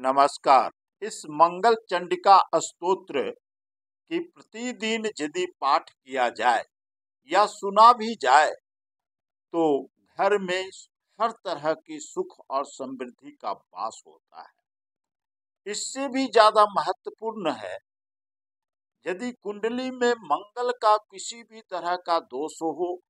नमस्कार। इस मंगल चंडिका स्तोत्र की प्रतिदिन यदि पाठ किया जाए या सुना भी जाए तो घर में हर तरह की सुख और समृद्धि का वास होता है। इससे भी ज्यादा महत्वपूर्ण है, यदि कुंडली में मंगल का किसी भी तरह का दोष हो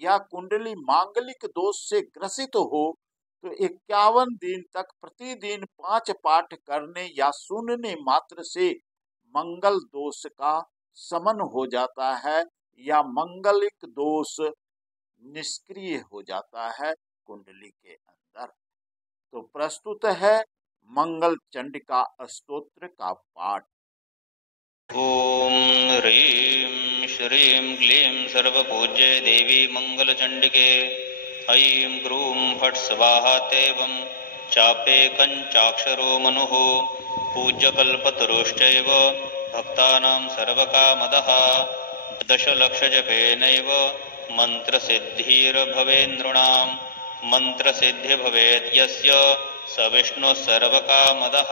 या कुंडली मांगलिक दोष से ग्रसित हो तो 51 दिन तक प्रतिदिन 5 पाठ करने या सुनने मात्र से मंगल दोष का शमन हो जाता है या मंगलिक दोष निष्क्रिय हो जाता है कुंडली के अंदर। तो प्रस्तुत है मंगल चंडिका स्तोत्र का पाठ। ओम ह्रीं श्रीं क्लीं सर्वपूज्ये देवी मंगलचंडिके। ऐं क्रूं फट् स्वाहा तेवं चापे कंचाक्षरो मनुः। पूज्यकल्पतरुश्चैव भक्तानां सर्वकामदः। दशलक्षजपेनैव मन्त्रसिद्धिर्भवेन्नृणां। मन्त्रसिद्धिर्भवेत् यस्य स विष्णुः सर्वकामदः।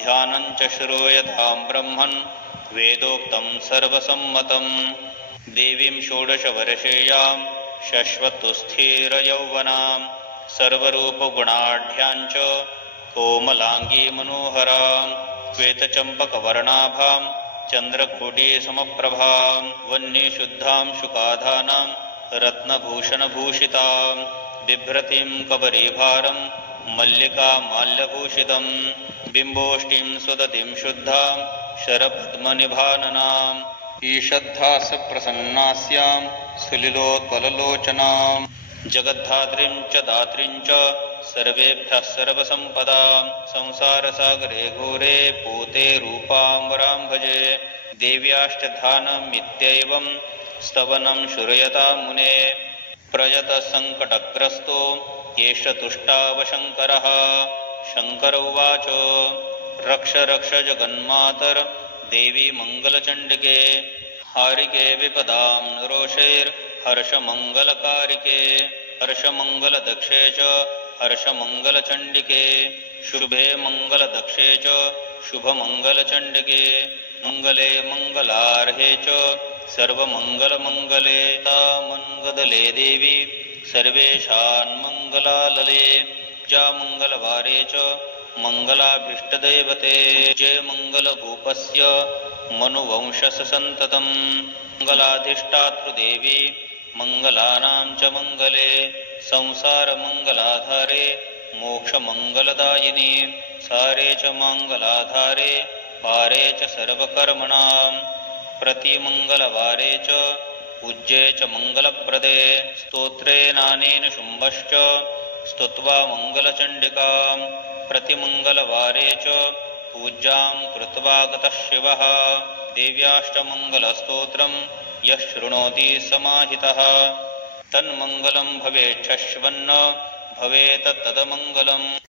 ध्यानं च श्रूयतां ब्रह्मन् वेदोक्तं सर्वसम्मतं। देवीं षोडशवर्षेयां शश्वतुस्थिरयौवनां सर्वरूपगुणाढ्यां च कोमलाङ्गी मनोहरां श्वेतचम्पकवर्णाभां चन्द्रकोटिसमप्रभां वह्निशुद्धां शुकाधानां रत्नभूषणभूषितां बिभ्रतीं कबरीभारं मल्लिका माल्यभूषितं बिम्बोष्टिं सुदतिं शुद्धां शरपद्मनिभाननां ईषद्धासप्रसन्नास्यां सुलिलोत्पललोचनां जगद्धात्रीं च दात्रीं च सर्वेभ्यः सर्वसम्पदां संसारसागरे घोरे पूते रूपां वरां भजे। देव्याष्टध्यानमित्येवं स्तवनं श्रूयतां मुने। प्रयतसङ्कटग्रस्तो येष तुष्टावशङ्करः। शङ्कर उवाच रक्ष रक्ष जगन्मातर देवी मंगलचंडिके। हारिके विपदां रोषैर्हर्षमङ्गलकारिके। हर्षमङ्गलदक्षे च हर्षमङ्गलचण्डिके। शुभे मङ्गलदक्षे च शुभमङ्गलचण्डिके। मङ्गले मङ्गलार्हे च सर्वमङ्गलमङ्गले। तामन्गदले देवी सर्वेषान् मङ्गलालले। जा मङ्गलवारे च मङ्गलाभीष्टदैवते। जय मङ्गलभूपस्य मनुवंशस्य सन्ततं। मङ्गलाधिष्ठातृदेवी मङ्गलानां च मङ्गले। संसारमङ्गलाधारे मोक्षमङ्गलदायिनी। सारे च मङ्गलाधारे पारे च सर्वकर्मणां। प्रतिमङ्गलवारे च पूज्ये च मङ्गलप्रदे। स्तोत्रेणानेन शुम्भश्च स्तुत्वा मङ्गलचण्डिकां। प्रतिमङ्गलवारे च पूजां कृत्वा गतः शिवः। देव्याष्टमङ्गलस्तोत्रं यः शृणोति समाहितः तन्मङ्गलं भवेत् शश्वन्न भवेत् तदमङ्गलम्।